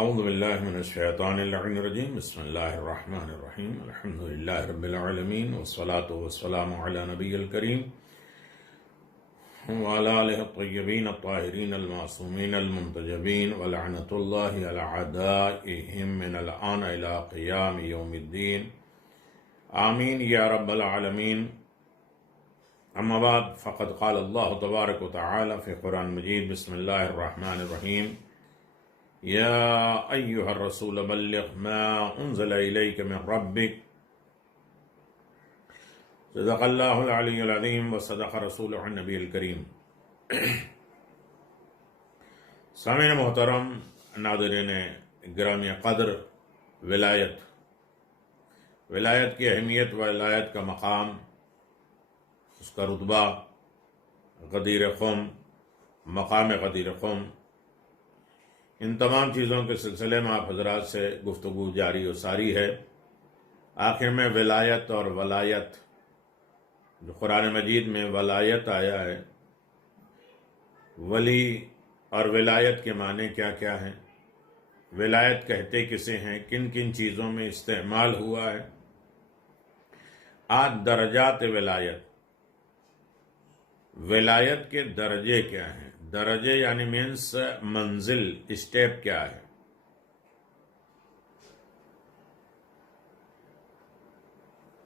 اعوذ باللہ من الشیطان اللعین الرجیم بسم اللہ الرحمن الرحیم الحمدللہ رب العالمین والصلاة والسلام علی نبی الکریم وعلی آلہ الطیبین الطاہرین المعصومین المنتجبین ولعنۃ اللہ علی اعدائہم من الآن الی قیام یوم الدین آمین یا رب العالمین. اما بعد فقد قال اللہ تبارک و تعالی فی قرآن مجید بسم اللہ الرحمن الرحیم یا ایہا الرسول بلغ ما انزل الیک من ربک صدق اللہ العلی العظیم وصدق رسولہ النبی الکریم. سامعین محترم، ناظرین گرامی قدر، ولایت کی اہمیت، ولایت کا مقام، اس کا رتبہ، غدیر خم، مقام غدیر خم، ان تمام چیزوں کے سلسلے میں آپ حضرات سے گفتگو جاری و ساری ہے. آخر میں ولایت اور ولایت، جو قرآن مجید میں ولایت آیا ہے، ولی اور ولایت کے معنی کیا کیا ہیں، ولایت کہتے کسے ہیں، کن کن چیزوں میں استعمال ہوا ہے. آج درجات ولایت کے درجے کیا ہیں. درجے یعنی مینس منزل، اسٹیپ کیا ہے.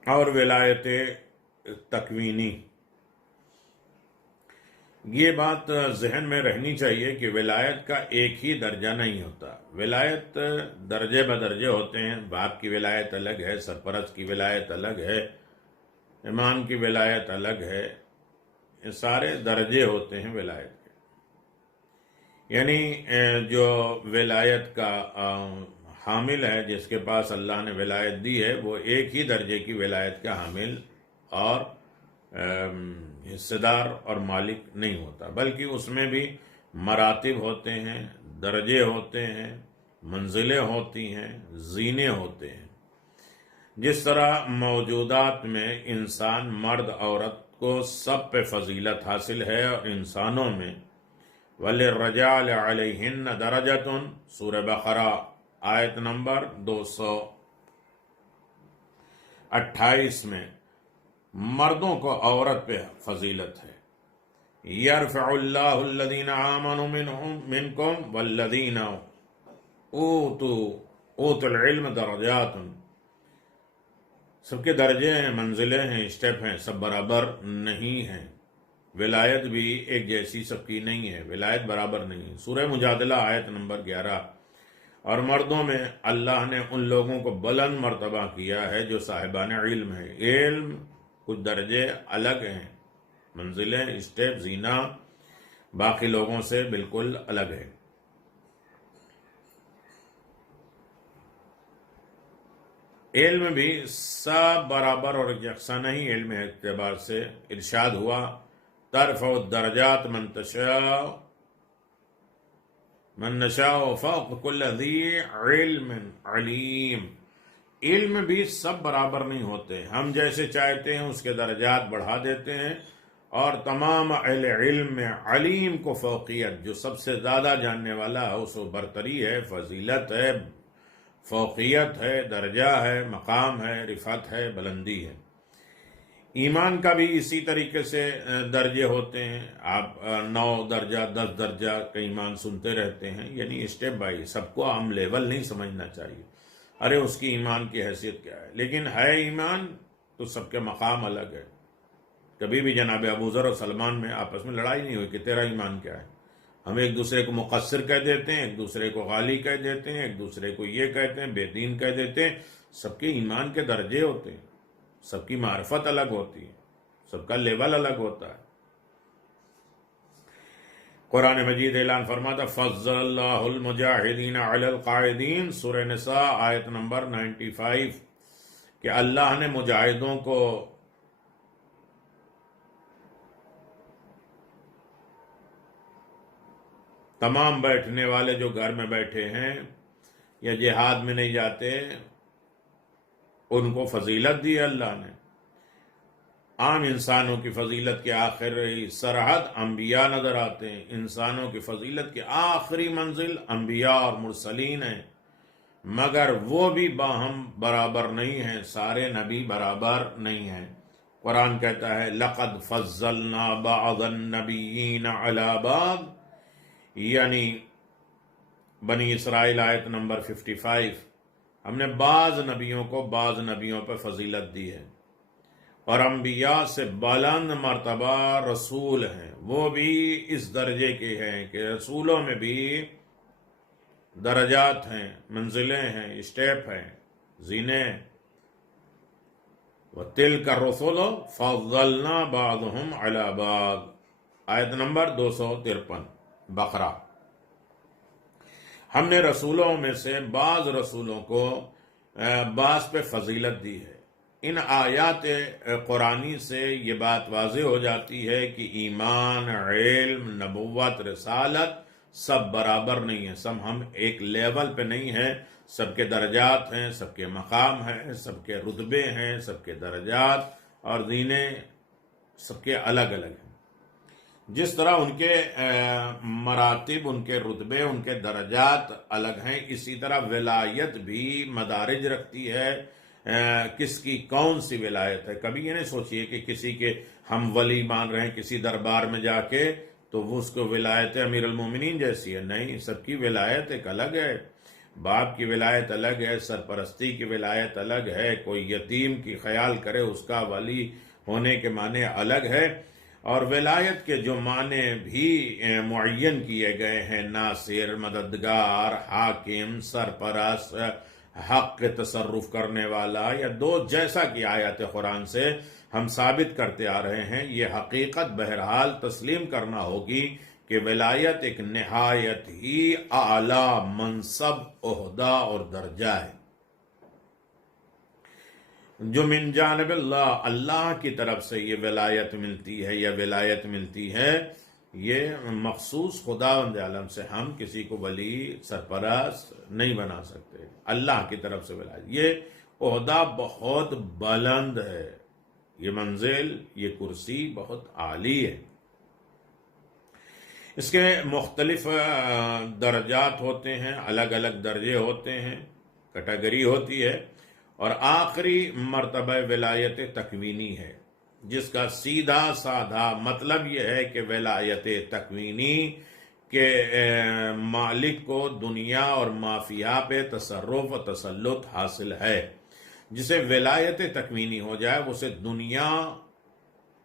اور ولایت تکوینی، یہ بات ذہن میں رہنی چاہیے کہ ولایت کا ایک ہی درجہ نہیں ہوتا. ولایت درجے بدرجے ہوتے ہیں. باپ کی ولایت الگ ہے، سرپرست کی ولایت الگ ہے، امام کی ولایت الگ ہے. یہ سارے درجے ہوتے ہیں ولایت کے. یعنی جو ولایت کا حامل ہے، جس کے پاس اللہ نے ولایت دی ہے، وہ ایک ہی درجے کی ولایت کا حامل اور حصہ دار اور مالک نہیں ہوتا، بلکہ اس میں بھی مراتب ہوتے ہیں، درجے ہوتے ہیں، منزلیں ہوتی ہیں، زینے ہوتے ہیں. جس طرح موجودات میں انسان، مرد عورت کو سب پہ فضیلت حاصل ہے، اور انسانوں میں وَلِلرِّجَالِ عَلَيْهِنَّ دَرَجَةٌ، سورہ بقرہ آیت نمبر 228 میں مردوں کو عورت پہ فضیلت ہے. يَرْفَعُ اللَّهُ الَّذِينَ آمَنُوا مِنْكُمْ وَالَّذِينَ أُوتُوا الْعِلْمَ دَرَجَاتٌ. سب کے درجے ہیں، منزلیں ہیں، اسٹیپ ہیں، سب برابر نہیں ہیں. ولایت بھی ایک جیسی سب کی نہیں ہے، ولایت برابر نہیں ہے. سورہ مجادلہ آیت نمبر 11. اور مردوں میں اللہ نے ان لوگوں کو بلند مرتبہ کیا ہے جو صاحبان علم ہے. علم کچھ درجے الگ ہیں، منزلیں، اسٹیپ، زینہ باقی لوگوں سے بالکل الگ ہے. علم بھی سب برابر اور یکساں نہیں. علم اعتبار سے ارشاد ہوا ترفع الدرجات من نشاء فوق كل ذی علم علیم. علم بھی سب برابر نہیں ہوتے. ہم جیسے چاہتے ہیں اس کے درجات بڑھا دیتے ہیں، اور تمام اہل علم میں علیم کو فوقیت، جو سب سے زیادہ جاننے والا ہے، اس کو برتری ہے، فضیلت ہے، فوقیت ہے، درجہ ہے، مقام ہے، رفعت ہے، بلندی ہے. ایمان کا بھی اسی طریقے سے درجے ہوتے ہیں. آپ 9 درجہ 10 درجہ کا ایمان سنتے رہتے ہیں، یعنی اسٹیپ بائی. سب کو ہم لیول نہیں سمجھنا چاہیے، ارے اس کی ایمان کی حیثیت کیا ہے. لیکن ہے ایمان تو سب کے مقام الگ ہے. کبھی بھی جناب ابوذر اور سلمان میں آپس میں لڑائی نہیں ہوئی کہ تیرا ایمان کیا ہے. ہم ایک دوسرے کو مقصر کہہ دیتے ہیں، ایک دوسرے کو غالی کہہ دیتے ہیں، ایک دوسرے کو یہ کہتے ہیں، بے دین کہہ دیتے ہیں. سب کے ایمان کے درجے ہوتے ہیں، سب کی معرفت الگ ہوتی ہے، سب کا لیول الگ ہوتا ہے. قرآن مجید اعلان فرماتا فضل اللہ المجاہدین علی القاعدین، سورہ نساء آیت نمبر 95، کہ اللہ نے مجاہدوں کو تمام بیٹھنے والے جو گھر میں بیٹھے ہیں یا جہاد میں نہیں جاتے، ان کو فضیلت دی اللہ نے. عام انسانوں کی فضیلت کے آخری سرحد انبیاء نظر آتے ہیں، انسانوں کی فضیلت کی آخری منزل انبیاء اور مرسلین ہیں، مگر وہ بھی باہم برابر نہیں ہیں، سارے نبی برابر نہیں ہیں۔ قرآن کہتا ہے لَقَدْ فَضَّلْنَا بَعْضَ النَّبِيِّينَ عَلَى بَعْضٍ، یعنی بنی اسرائیل آیت نمبر 55، ہم نے بعض نبیوں کو بعض نبیوں پر فضیلت دی ہے، اور انبیاء سے بلند مرتبہ رسول ہیں، وہ بھی اس درجے کے ہیں کہ رسولوں میں بھی درجات ہیں، منزلیں ہیں، اسٹیپ ہیں، زینے ہیں۔ وَتِلْكَ الرُّسُلُ فَضَّلْنَا بَعْضَهُمْ عَلَى بَعْضٍ، آیت نمبر 253 بقرہ۔ ہم نے رسولوں میں سے بعض رسولوں کو بعض پہ فضیلت دی ہے۔ ان آیات قرآنی سے یہ بات واضح ہو جاتی ہے کہ ایمان، علم، نبوت، رسالت سب برابر نہیں ہیں، سب ہم ایک لیول پہ نہیں ہیں، سب کے درجات ہیں، سب کے مقام ہیں، سب کے رتبے ہیں، سب کے درجات اور دینیں سب کے الگ الگ ہیں۔ جس طرح ان کے مراتب، ان کے رتبے، ان کے درجات الگ ہیں، اسی طرح ولایت بھی مدارج رکھتی ہے۔ کس کی کون سی ولایت ہے؟ کبھی یہ نہیں سوچیے کہ کسی کے ہم ولی مان رہے ہیں کسی دربار میں جا کے تو وہ اس کو ولایت امیر المومنین جیسی ہے، نہیں، سب کی ولایت ایک الگ ہے۔ باپ کی ولایت الگ ہے، سرپرستی کی ولایت الگ ہے، کوئی یتیم کی خیال کرے اس کا ولی ہونے کے معنی الگ ہے، اور ولایت کے جو معنی بھی معین کیے گئے ہیں، ناصر، مددگار، حاکم، سرپرست، حق کے تصرف کرنے والا، یا دو جیسا کہ آیات قرآن سے ہم ثابت کرتے آ رہے ہیں، یہ حقیقت بہرحال تسلیم کرنا ہوگی کہ ولایت ایک نہایت ہی اعلیٰ منصب، عہدہ اور درجہ ہے جو من جانب اللہ، اللہ کی طرف سے یہ ولایت ملتی ہے یا ولایت ملتی ہے، یہ مخصوص خداوند عالم سے ہم کسی کو ولی، سرپرست نہیں بنا سکتے، اللہ کی طرف سے ولایت۔ یہ عہدہ بہت بلند ہے، یہ منزل، یہ کرسی بہت عالی ہے۔ اس کے مختلف درجات ہوتے ہیں، الگ الگ درجے ہوتے ہیں، کیٹیگری ہوتی ہے، اور آخری مرتبہ ولایت تکوینی ہے، جس کا سیدھا سادھا مطلب یہ ہے کہ ولایت تکوینی کے مالک کو دنیا اور مافیا پہ تصرف و تسلط حاصل ہے۔ جسے ولایت تکوینی ہو جائے اسے دنیا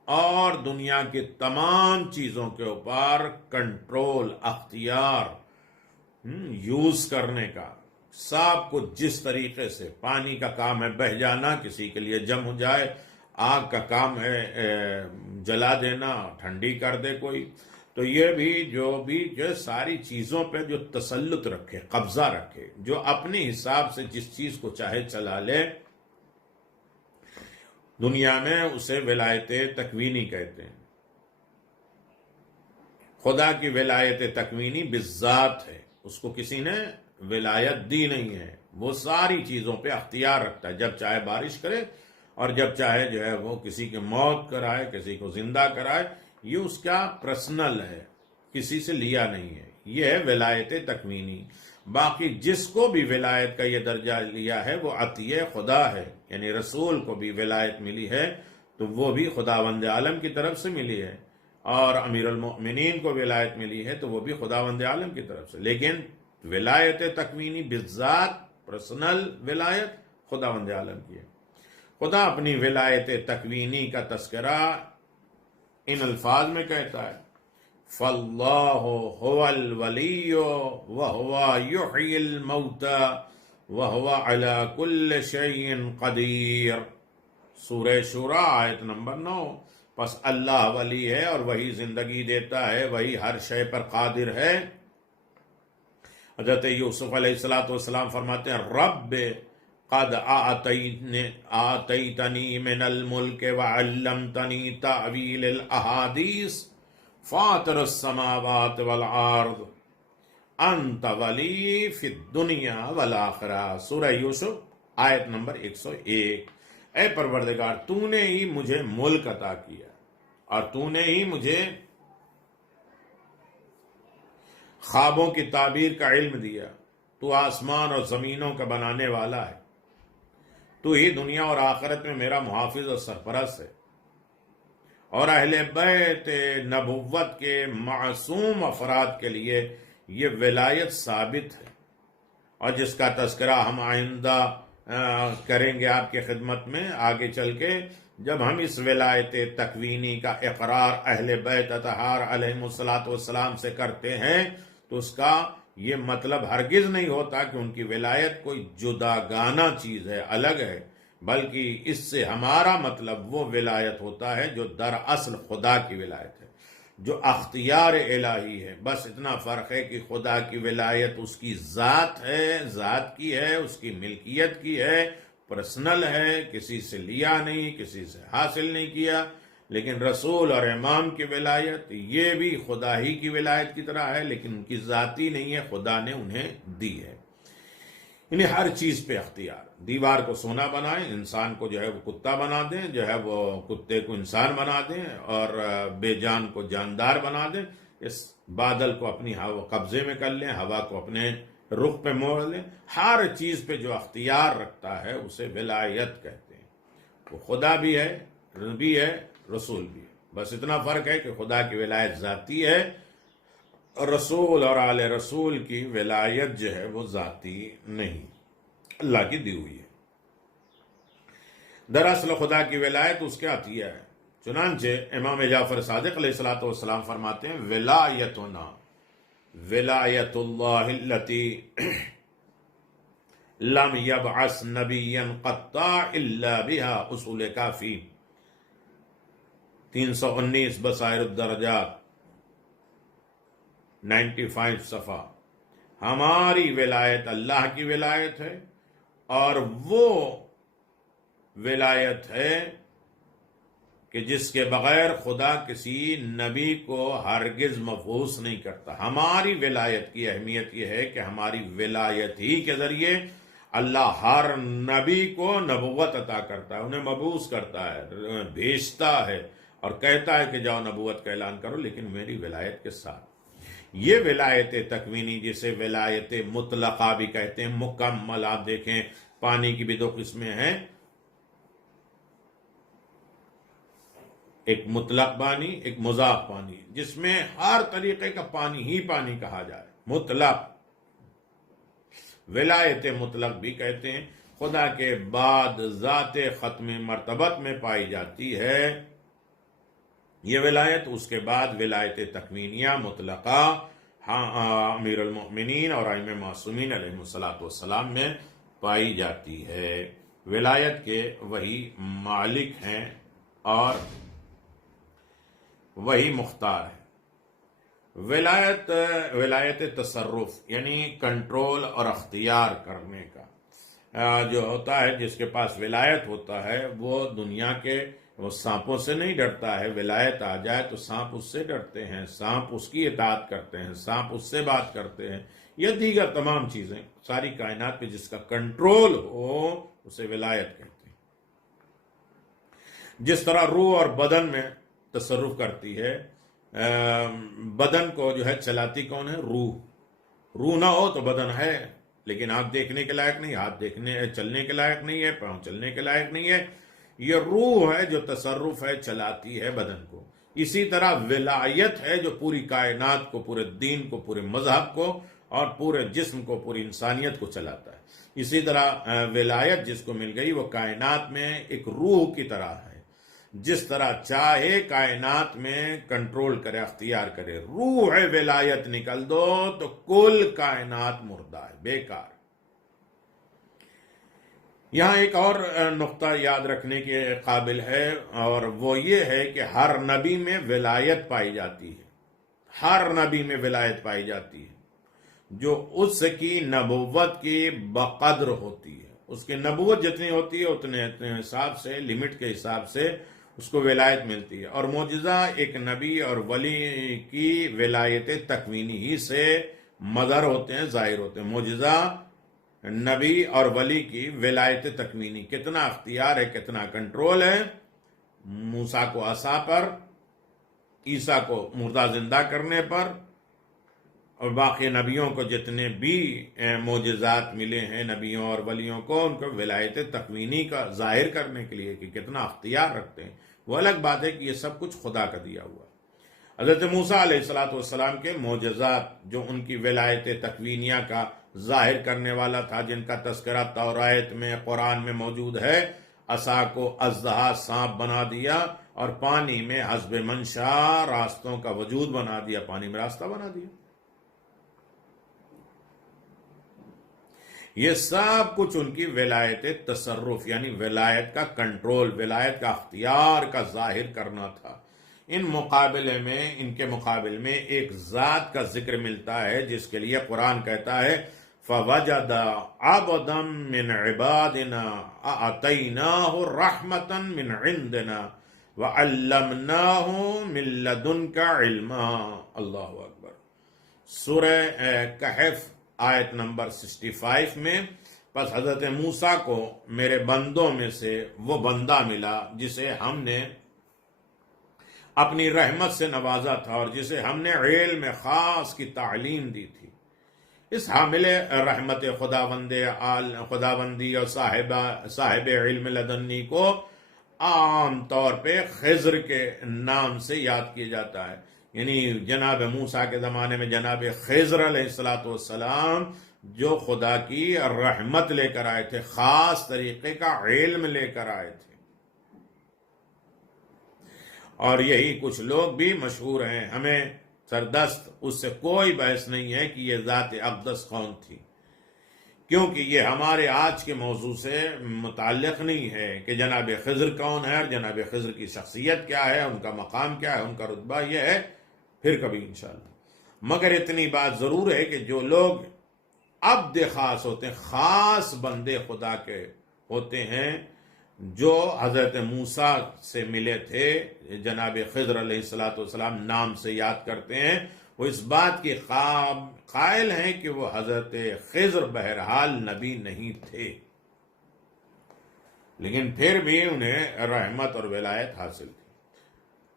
اور دنیا کی تمام چیزوں کے اوپر کنٹرول، اختیار یوز کرنے کا، سب کو جس طریقے سے پانی کا کام ہے بہہ جانا، کسی کے لیے جم ہو جائے، آگ کا کام ہے جلا دینا، ٹھنڈی کر دے کوئی، تو یہ بھی جو ساری چیزوں پہ جو تسلط رکھے، قبضہ رکھے، جو اپنے حساب سے جس چیز کو چاہے چلا لے، دنیا میں اسے ولایت تکوینی کہتے ہیں۔ خدا کی ولایت تکوینی بالذات ہے، اس کو کسی نے ولایت دی نہیں ہے، وہ ساری چیزوں پہ اختیار رکھتا ہے، جب چاہے بارش کرے اور جب چاہے جو ہے وہ کسی کی موت کرائے، کسی کو زندہ کرائے، یہ اس کا پرسنل ہے، کسی سے لیا نہیں ہے، یہ ہے ولایت تکوینی۔ باقی جس کو بھی ولایت کا یہ درجہ لیا ہے وہ عطیہ خدا ہے، یعنی رسول کو بھی ولایت ملی ہے تو وہ بھی خداوند عالم کی طرف سے ملی ہے، اور امیر المؤمنین کو ولایت ملی ہے تو وہ بھی خداوند عالم کی طرف سے، لیکن ولایت تکوینی بالذات، پرسنل ولایت خداوند عالم کی ہے۔ خدا اپنی ولایت تکوینی کا تذکرہ ان الفاظ میں کہتا ہے، فَاللَّهُ هُوَ الْوَلِيُّ وَهُوَ يُحْيِي الْمَوْتَى وَهُوَ عَلَى كُلِّ شَيْءٍ قَدِيرٌ، سورہ شورى آیت نمبر 9۔ پس اللہ ولی ہے اور وہی زندگی دیتا ہے، وہی ہر شے پر قادر ہے۔ حضرت یوسف علیہ السلام فرماتے ہیں، رب قد آتیتنی من الملک وعلمتنی تعویل الاحادیث فاطر السماوات والارض انت ولی فی الدنیا والآخرہ، سورہ یوسف آیت نمبر 101۔ اے پروردگار تو نے ہی مجھے ملک عطا کیا اور تو نے ہی مجھے خوابوں کی تعبیر کا علم دیا، تو آسمان اور زمینوں کا بنانے والا ہے، تو ہی دنیا اور آخرت میں میرا محافظ اور سرپرست ہے، اور اہل بیت نبوت کے معصوم افراد کے لیے یہ ولایت ثابت ہے، اور جس کا تذکرہ ہم آئندہ کریں گے آپ کی خدمت میں آگے چل کے، جب ہم اس ولایت تکوینی کا اقرار اہل بیت اطہار علیہم الصلاۃ والسلام سے کرتے ہیں تو اس کا یہ مطلب ہرگز نہیں ہوتا کہ ان کی ولایت کوئی جداگانہ چیز ہے، الگ ہے، بلکہ اس سے ہمارا مطلب وہ ولایت ہوتا ہے جو دراصل خدا کی ولایت ہے، جو اختیار الہی ہے۔ بس اتنا فرق ہے کہ خدا کی ولایت اس کی ذات ہے، ذات کی ہے، اس کی ملکیت کی ہے، پرسنل ہے، کسی سے لیا نہیں، کسی سے حاصل نہیں کیا۔ لیکن رسول اور امام کی ولایت یہ بھی خدا ہی کی ولایت کی طرح ہے، لیکن ان کی ذاتی نہیں ہے، خدا نے انہیں دی ہے۔ یعنی ہر چیز پہ اختیار، دیوار کو سونا بنائیں، انسان کو جو ہے وہ کتا بنا دیں، جو ہے وہ کتے کو انسان بنا دیں، اور بے جان کو جاندار بنا دیں، اس بادل کو اپنی قبضے میں کر لیں، ہوا کو اپنے رخ پہ موڑ لیں، ہر چیز پہ جو اختیار رکھتا ہے اسے ولایت کہتے ہیں۔ وہ خدا بھی ہے، نبی ہے، رسول بھی ہے، بس اتنا فرق ہے کہ خدا کی ولایت ذاتی ہے، رسول اور آل رسول کی ولایت جو ہے وہ ذاتی نہیں، اللہ کی دی ہوئی ہے۔ دراصل خدا کی ولایت اس کے عطیہ ہے۔ چنانچہ امام جعفر صادق علیہ الصلوۃ والسلام فرماتے ہیں ولایتنا ولایت اللہ التی لم یبعث نبیا قط الا بها، اصول کافی 319 بصائر الدرجات 95 صفحہ۔ ہماری ولایت اللہ کی ولایت ہے، اور وہ ولایت ہے کہ جس کے بغیر خدا کسی نبی کو ہرگز مبعوث نہیں کرتا۔ ہماری ولایت کی اہمیت یہ ہے کہ ہماری ولایت ہی کے ذریعے اللہ ہر نبی کو نبوت عطا کرتا ہے، انہیں مبعوث کرتا ہے، بھیجتا ہے، اور کہتا ہے کہ جاؤ نبوت کا اعلان کرو، لیکن میری ولایت کے ساتھ۔ یہ ولایت تکوینی جسے ولایت مطلقہ بھی کہتے ہیں، مکمل۔ آپ دیکھیں پانی کی بھی دو قسمیں ہیں، ایک مطلق پانی، ایک مضاف پانی، جس میں ہر طریقے کا پانی ہی پانی کہا جائے، مطلق۔ ولایت مطلق بھی کہتے ہیں، خدا کے بعد ذات ختم مرتبت میں پائی جاتی ہے یہ ولایت، اس کے بعد ولایت تکوینیہ مطلقہ امیر المؤمنین اور ائمہ معصومین علیہ الصلوۃ والسلام میں پائی جاتی ہے۔ ولایت کے وہی مالک ہیں اور وہی مختار ہے۔ ولایت تصرف یعنی کنٹرول اور اختیار کرنے کا جو ہوتا ہے، جس کے پاس ولایت ہوتا ہے وہ دنیا کے وہ سانپوں سے نہیں ڈرتا ہے۔ ولایت آ جائے تو سانپ اس سے ڈرتے ہیں، سانپ اس کی اطاعت کرتے ہیں، سانپ اس سے بات کرتے ہیں، یا دیگر تمام چیزیں ساری کائنات پہ جس کا کنٹرول ہو اسے ولایت کہتے ہیں۔ جس طرح روح اور بدن میں تصرف کرتی ہے، بدن کو جو ہے چلاتی کون ہے؟ روح نہ ہو تو بدن ہے لیکن آنکھ دیکھنے کے لائق نہیں، ہاتھ چلنے کے لائق نہیں ہے، پاؤں چلنے کے لائق نہیں ہے۔ یہ روح ہے جو تصرف ہے، چلاتی ہے بدن کو۔ اسی طرح ولایت ہے جو پوری کائنات کو، پورے دین کو، پورے مذہب کو اور پورے جسم کو، پوری انسانیت کو چلاتا ہے۔ اسی طرح ولایت جس کو مل گئی وہ کائنات میں ایک روح کی طرح ہے، جس طرح چاہے کائنات میں کنٹرول کرے، اختیار کرے۔ روح ولایت نکل دو تو کل کائنات مردہ ہے، بیکار۔ یہاں ایک اور نقطہ یاد رکھنے کے قابل ہے، اور وہ یہ ہے کہ ہر نبی میں ولایت پائی جاتی ہے، ہر نبی میں ولایت پائی جاتی ہے جو اس کی نبوت کی بقدر ہوتی ہے۔ اس کی نبوت جتنی ہوتی ہے اتنے حساب سے، لمٹ کے حساب سے اس کو ولایت ملتی ہے۔ اور معجزہ ایک نبی اور ولی کی ولایت تکوینی ہی سے مظہر ہوتے ہیں، ظاہر ہوتے ہیں۔ معجزہ نبی اور ولی کی ولایت تکوینی، کتنا اختیار ہے، کتنا کنٹرول ہے موسیٰ کو عصا پر، عیسیٰ کو مردہ زندہ کرنے پر، اور باقی نبیوں کو جتنے بھی معجزات ملے ہیں نبیوں اور ولیوں کو، ان کو ولایت تکوینی کا ظاہر کرنے کے لیے کہ کتنا اختیار رکھتے ہیں۔ وہ الگ بات ہے کہ یہ سب کچھ خدا کا دیا ہوا ہے۔ حضرت موسیٰ علیہ السلام کے معجزات جو ان کی ولایت تکوینیہ کا ظاہر کرنے والا تھا، جن کا تذکرہ تورات میں، قرآن میں موجود ہے، عصا کو اژدہا سانپ بنا دیا اور پانی میں حسب منشا راستوں کا وجود بنا دیا، پانی میں راستہ بنا دیا۔ یہ سب کچھ ان کی ولایت تصرف یعنی ولایت کا کنٹرول، ولایت کا اختیار کا ظاہر کرنا تھا۔ ان کے مقابل میں ایک ذات کا ذکر ملتا ہے جس کے لیے قرآن کہتا ہے فَوَجَدَ عَبْدًا مِّنْ عِبَادِنَا آتَيْنَاهُ رَحْمَةً مِّنْ عِنْدِنَا وَعَلَّمْنَاهُ مِن لَّدُنْكَ عِلْمًا۔ اللہ اکبر۔ سورہ کہف آیت نمبر 65 میں، پس حضرت موسیٰ کو میرے بندوں میں سے وہ بندہ ملا جسے ہم نے اپنی رحمت سے نوازا تھا اور جسے ہم نے علم خاص کی تعلیم دی تھی۔ اس حامل رحمت خداوندی اور صاحب علم لدنی کو عام طور پہ خضر کے نام سے یاد کیا جاتا ہے، یعنی جناب موسیٰ کے زمانے میں جناب خضر علیہ السلام جو خدا کی رحمت لے کر آئے تھے، خاص طریقے کا علم لے کر آئے تھے۔ اور یہی کچھ لوگ بھی مشہور ہیں، ہمیں سردست اس سے کوئی بحث نہیں ہے کہ یہ ذات اقدس کون تھی، کیونکہ یہ ہمارے آج کے موضوع سے متعلق نہیں ہے کہ جناب خضر کون ہے اور جناب خضر کی شخصیت کیا ہے، ان کا مقام کیا ہے، ان کا رتبہ یہ ہے، پھر کبھی انشاءاللہ۔ مگر اتنی بات ضرور ہے کہ جو لوگ عبد خاص ہوتے ہیں، خاص بندے خدا کے ہوتے ہیں، جو حضرت موسیٰ سے ملے تھے، جناب خضر علیہ السلام نام سے یاد کرتے ہیں، وہ اس بات کی قائل ہیں کہ وہ حضرت خضر بہرحال نبی نہیں تھے، لیکن پھر بھی انہیں رحمت اور ولایت حاصل تھی۔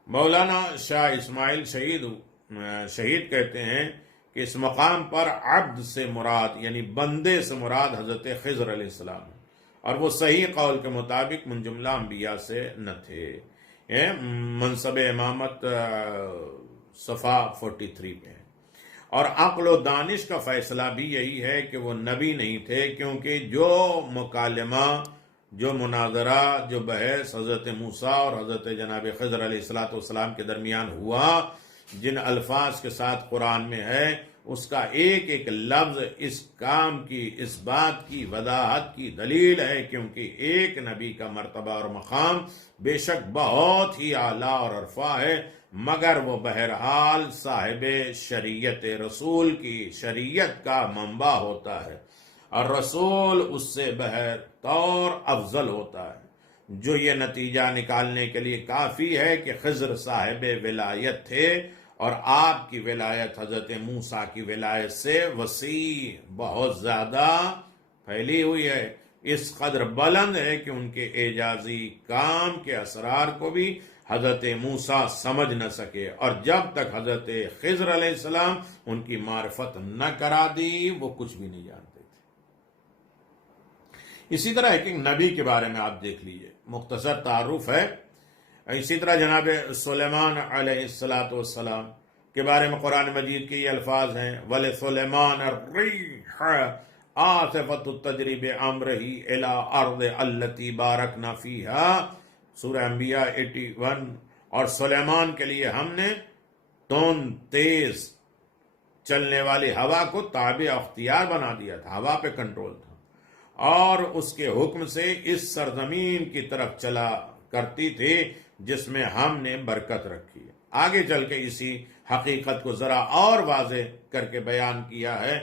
مولانا شاہ اسماعیل شہید کہتے ہیں کہ اس مقام پر عبد سے مراد یعنی بندے سے مراد حضرت خضر علیہ السلام ہے، اور وہ صحیح قول کے مطابق من جملہ انبیاء سے نہ تھے۔ منصب امامت صفحہ 43 پہ ہے۔ اور عقل و دانش کا فیصلہ بھی یہی ہے کہ وہ نبی نہیں تھے، کیونکہ جو مکالمہ، جو مناظرہ، جو بحث حضرت موسیٰ اور حضرت جناب خضر علیہ السلام کے درمیان ہوا، جن الفاظ کے ساتھ قرآن میں ہے، اس کا ایک ایک لفظ اس کام کی، اس بات کی وضاحت کی دلیل ہے، کیونکہ ایک نبی کا مرتبہ اور مقام بے شک بہت ہی اعلیٰ اور عرفہ ہے، مگر وہ بہرحال صاحب شریعت رسول کی شریعت کا منبع ہوتا ہے، اور رسول اس سے بہتر افضل ہوتا ہے، جو یہ نتیجہ نکالنے کے لیے کافی ہے کہ خضر صاحب ولایت تھے، اور آپ کی ولایت حضرت موسیٰ کی ولایت سے وسیع، بہت زیادہ پھیلی ہوئی ہے، اس قدر بلند ہے کہ ان کے اعجازی کام کے اسرار کو بھی حضرت موسیٰ سمجھ نہ سکے، اور جب تک حضرت خضر علیہ السلام ان کی معرفت نہ کرا دی، وہ کچھ بھی نہیں جانتے تھے۔ اسی طرح ایک نبی کے بارے میں آپ دیکھ لیجئے، مختصر تعارف ہے۔ اسی طرح جناب سلیمان علیہ السلام کے بارے میں قرآن مجید کے یہ الفاظ ہیں وَلِسُلَيْمَانَ الرِّيحَ عَاصِفَةً تَجْرِي بِأَمْرِهِ إِلَىٰ أَرْضٍ الَّتِي بَارَكْنَا فِيهَا، سورہ انبیاء 81۔ اور سلیمان کے لیے ہم نے تیز چلنے والی ہوا کو تابع اختیار بنا دیا تھا، ہوا پہ کنٹرول تھا، اور اس کے حکم سے اس سرزمین کی طرف چلا کرتی تھی جس میں ہم نے برکت رکھی ہے۔ آگے چل کے اسی حقیقت کو ذرا اور واضح کر کے بیان کیا ہے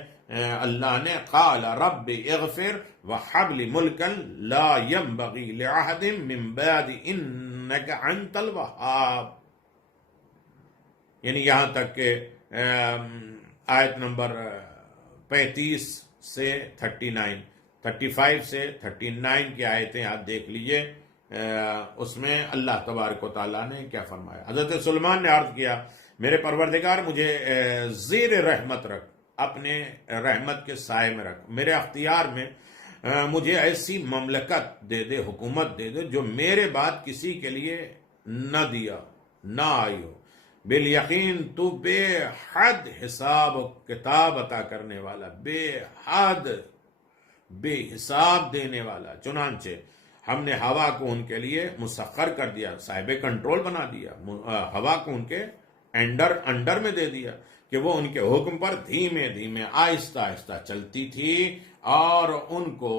اللہ نے، قال رب اغفر وہب لی ملکا لا ينبغی لأحد من بعدی انک انت الوہاب، یعنی یہاں تک کہ آیت نمبر 35 سے 35 سے 39 کی آیتیں آپ دیکھ لیجئے، اس میں اللہ تبارک و تعالیٰ نے کیا فرمایا۔ حضرت سلیمان نے عرض کیا میرے پروردگار مجھے زیر رحمت رکھ، اپنے رحمت کے سائے میں رکھ، میرے اختیار میں مجھے ایسی مملکت دے دے، حکومت دے دے جو میرے بعد کسی کے لیے نہ دیا نہ آئی ہو۔ بالیقین تو بے حد حساب و کتاب عطا کرنے والا، بے حد بے حساب دینے والا۔ چنانچہ ہم نے ہوا کو ان کے لیے مسخر کر دیا، صاحب کنٹرول بنا دیا، ہوا کو ان کے انڈر میں دے دیا کہ وہ ان کے حکم پر دھیمے دھیمے آہستہ آہستہ چلتی تھی اور ان کو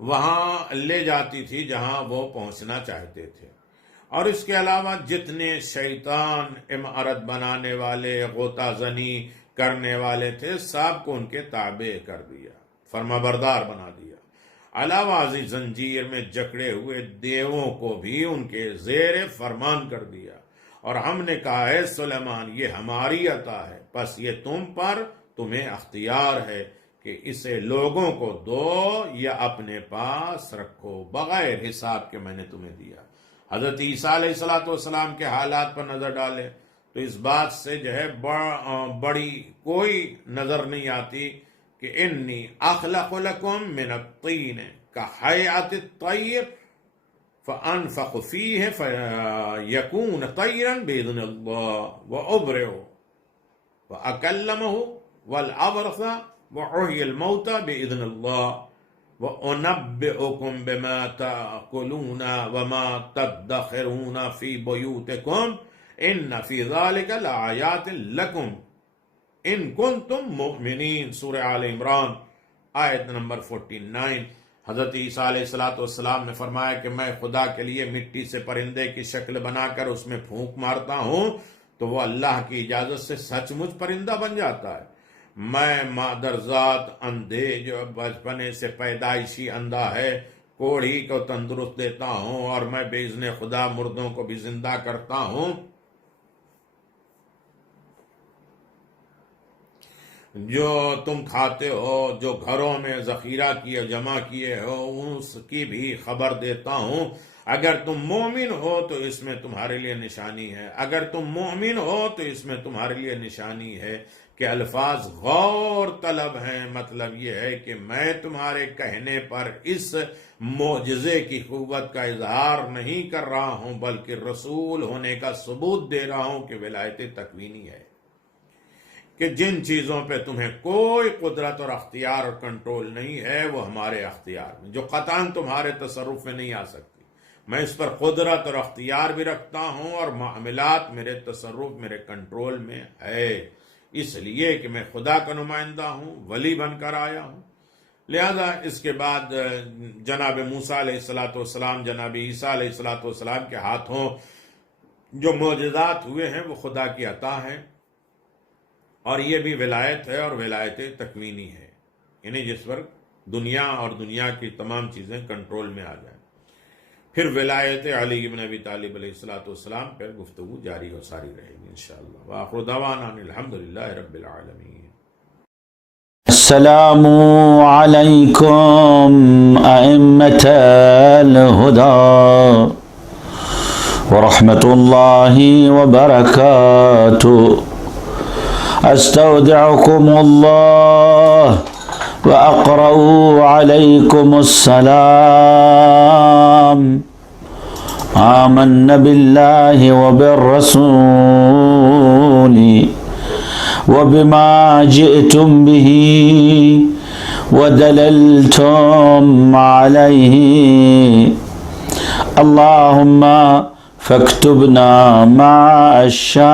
وہاں لے جاتی تھی جہاں وہ پہنچنا چاہتے تھے۔ اور اس کے علاوہ جتنے شیطان عمارت بنانے والے، غوطہ زنی کرنے والے تھے، سب کو ان کے تابع کر دیا، فرما بردار بنا دیا۔ علاوہ ازیں زنجیر میں جکڑے ہوئے دیووں کو بھی ان کے زیر فرمان کر دیا، اور ہم نے کہا ہے سلیمان یہ ہماری عطا ہے، بس یہ تمہیں اختیار ہے کہ اسے لوگوں کو دو یا اپنے پاس رکھو، بغیر حساب کے میں نے تمہیں دیا۔ حضرت عیسیٰ علیہ السلام کے حالات پر نظر ڈالے تو اس بات سے جو ہے بڑی کوئی نظر نہیں آتی کہ انی اخلق لکم من الطین کہیئۃ الطیر فانفخ فیہ فیکون طیرا باذن اللہ وابرئ واکلمہ والابرص وحیی الموتى باذن اللہ وَأُنَبِّئُكُمْ بِمَا تَأْكُلُونَ وَمَا تَدَّخِرُونَ فِي بُيُوتِكُمْ إِنَّ فِي ذَلِكَ لَآيَاتٍ لَكُمْ إِن كُنتُم مُؤْمِنِينَ سورہ آل عمران آیت نمبر 49۔ حضرت عیسیٰ علیہ السلام نے فرمایا کہ میں خدا کے لیے مٹی سے پرندے کی شکل بنا کر اس میں پھونک مارتا ہوں تو وہ اللہ کی اجازت سے سچ مچ پرندہ بن جاتا ہے۔ میں مادرزاد اندھے جو بچپنے سے پیدائشی اندھا ہے کوڑھی کو تندرست دیتا ہوں، اور میں باذن خدا مردوں کو بھی زندہ کرتا ہوں۔ جو تم کھاتے ہو، جو گھروں میں ذخیرہ کیے جمع کیے ہو، اس کی بھی خبر دیتا ہوں۔ اگر تم مومن ہو تو اس میں تمہارے لیے نشانی ہے، اگر تم مومن ہو تو اس میں تمہارے لیے نشانی ہے کہ الفاظ غور طلب ہیں۔ مطلب یہ ہے کہ میں تمہارے کہنے پر اس معجزے کی قوت کا اظہار نہیں کر رہا ہوں، بلکہ رسول ہونے کا ثبوت دے رہا ہوں کہ ولایت تکوینی ہے، کہ جن چیزوں پہ تمہیں کوئی قدرت اور اختیار اور کنٹرول نہیں ہے وہ ہمارے اختیار میں، جو قطعاً تمہارے تصرف میں نہیں آ سکتی، میں اس پر قدرت اور اختیار بھی رکھتا ہوں، اور معاملات میرے تصرف میرے کنٹرول میں ہے، اس لیے کہ میں خدا کا نمائندہ ہوں، ولی بن کر آیا ہوں۔ لہذا اس کے بعد جناب موسیٰ علیہ السلام جناب عیسیٰ علیہ السلام کے ہاتھوں جو معجزات ہوئے ہیں وہ خدا کی عطا ہے، اور یہ بھی ولایت ہے، اور ولایت تکوینی ہے، یعنی جس پر دنیا اور دنیا کی تمام چیزیں کنٹرول میں آ جائیں۔ پھر ولایت علی بن ابی طالب علیہ السلام پر گفتگو جاری و ساری رہے گی انشاءاللہ۔ وآخر دعوانا الحمدللہ رب العالمین۔ السلام علیکم ائمة الہدی ورحمۃ اللہ وبرکاتہ۔ استودعکم اللہ وأقرأ عليكم السلام۔ آمنا بالله وبالرسول وبما جئتم به ودللتم عليه، اللهم فاكتبنا مع الشاهدين۔